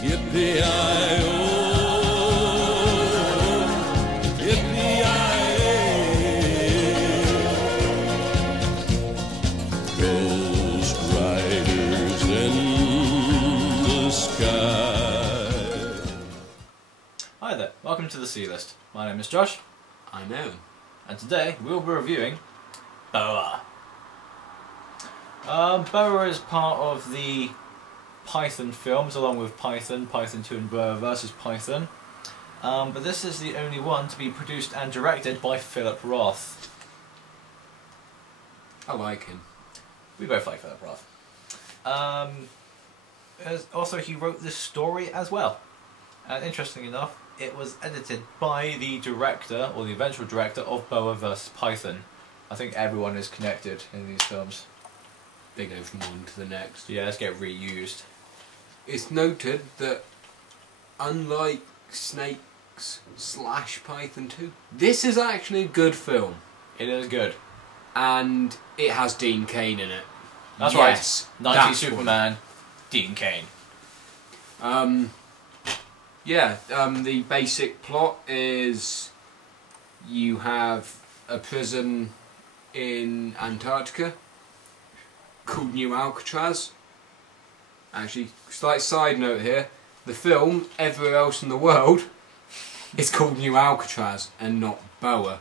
Yippee-i-oh, yippee-i-ay. Ghost riders in the sky. Hi there, welcome to the C List. My name is Josh. I'm Aaron. And today we'll be reviewing Boa. Boa is part of the Python films, along with Python 2 and Boa vs. Python. But this is the only one to be produced and directed by Phillip Roth. I like him. We both like Phillip Roth. Also, he wrote this story as well. And interesting enough, it was edited by the director, or the eventual director, of Boa vs. Python. I think everyone is connected in these films. They go from one to the next. Yeah, let's get reused. It's noted that unlike Snakes / Python 2, this is actually a good film. It is good. And it has Dean Cain in it. That's yes, right. 90 Superman, Dean Cain. The basic plot is you have a prison in Antarctica called New Alcatraz. Actually, slight side note here, the film, everywhere else in the world, is called New Alcatraz and not Boa.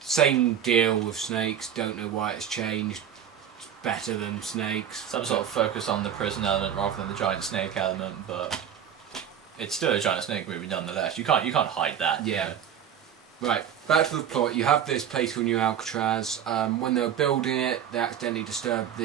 Same deal with Snakes, don't know why it's changed. It's better than Snakes. Some sort of focus on the prison element rather than the giant snake element, but it's still a giant snake movie nonetheless. You can't hide that. Yeah. Right, back to the plot. You have this place called New Alcatraz. When they were building it, they accidentally disturbed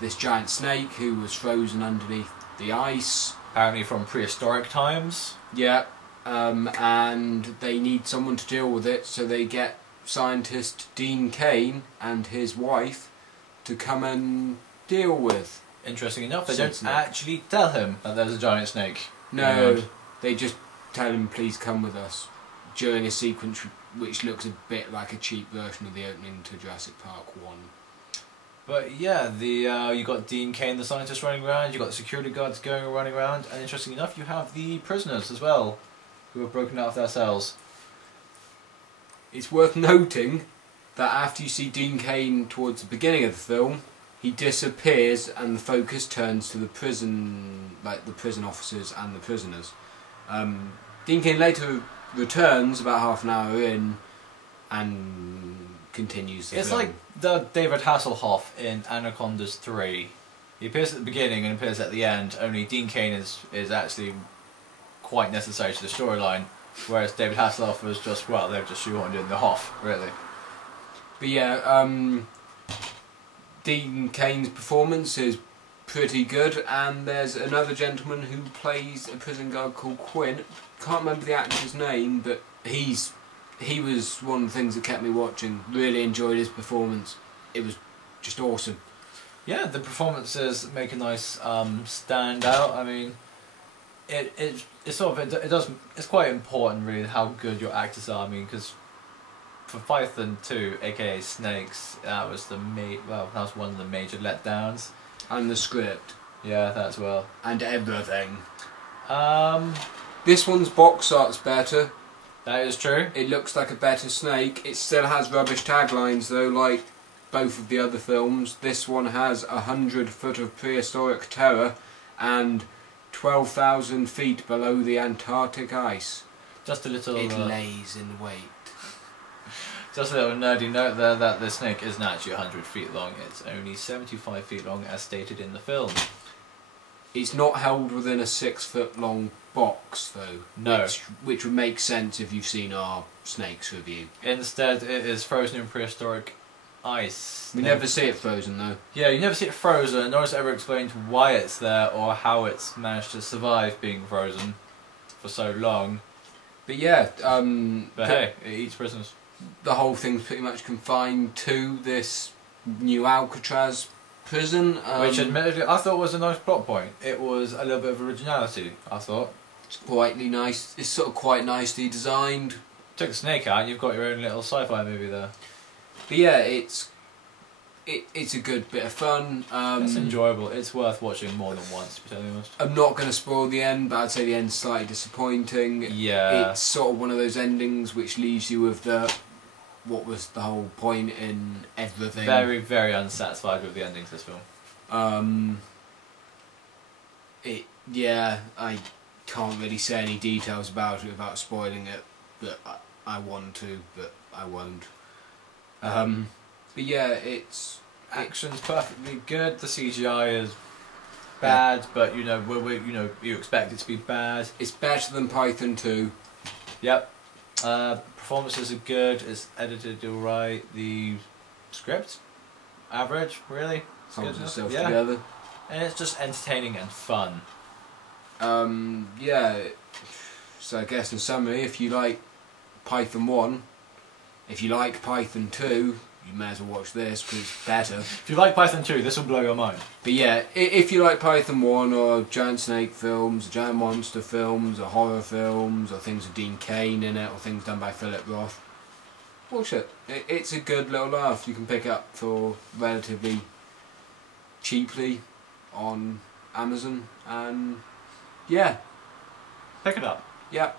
this giant snake who was frozen underneath the ice. Apparently from prehistoric times. Yeah, and they need someone to deal with it, so they get scientist Dean Cain and his wife to come and deal with. Interesting enough, they don't actually tell him that there's a giant snake. No, they just tell him, please come with us, during a sequence which looks a bit like a cheap version of the opening to Jurassic Park 1. But yeah, you got Dean Cain, the scientist, running around, you got the security guards running around, and interesting enough, you have the prisoners as well, who have broken out of their cells. It's worth noting that after you see Dean Cain towards the beginning of the film, he disappears and the focus turns to the prison, like the prison officers and the prisoners. Dean Cain later returns about half an hour in and continues the film. It's like the David Hasselhoff in Anacondas 3. He appears at the beginning and appears at the end, only Dean Cain is actually quite necessary to the storyline, whereas David Hasselhoff was just, well, they've just shoehorned in the Hoff, really. But yeah, Dean Cain's performance is pretty good, and there's another gentleman who plays a prison guard called Quinn. Can't remember the actor's name, but he was one of the things that kept me watching. Really enjoyed his performance. It was just awesome. Yeah, the performances make a nice stand out. I mean, it's quite important really how good your actors are. I mean, because for Python 2, aka Snakes, that was one of the major letdowns. And the script. Yeah, that as well. And everything. This one's box art's better. That is true. It looks like a better snake. It still has rubbish taglines though, like both of the other films. This one has 100 foot of prehistoric terror and 12,000 feet below the Antarctic ice. Just a little... It lays in wait. Just a little nerdy note there that the snake isn't actually 100 feet long. It's only 75 feet long as stated in the film. It's not held within a 6 foot long box though. No. Which would make sense if you've seen our Snakes review. Instead it is frozen in prehistoric ice. We never see it frozen though. Yeah, you never see it frozen, nor is it ever explained why it's there or how it's managed to survive being frozen for so long. But yeah, but hey, it eats prisoners. The whole thing's pretty much confined to this New Alcatraz prison. Which admittedly I thought was a nice plot point. It was a little bit of originality, I thought. It's quietly nice. It's sort of quite nicely designed. Took the snake out, you've got your own little sci-fi movie there. But yeah, it's it's a good bit of fun. It's enjoyable. It's worth watching more than once, to be totally honest. I'm not going to spoil the end, but I'd say the end's slightly disappointing. Yeah. It's sort of one of those endings which leaves you with what was the whole point in everything. Very, very unsatisfied with the ending to this film. I can't really say any details about it without spoiling it, but I want to, but I won't. But yeah, Action's perfectly good. The CGI is bad, but you you expect it to be bad. It's better than Python 2. Yep. Performances are good. It's edited all right. The script, average, really. It's Holds good enough. itself Yeah. together. And it's just entertaining and fun. Yeah. So I guess in summary, if you like Python 1, if you like Python 2, you may as well watch this because it's better. If you like Python 2, this will blow your mind. But yeah, if you like Python 1 or giant snake films, giant monster films, or horror films, or things with Dean Cain in it, or things done by Phillip Roth, watch it. It's a good little laugh. You can pick up for relatively cheaply on Amazon, and yeah. Pick it up. Yeah.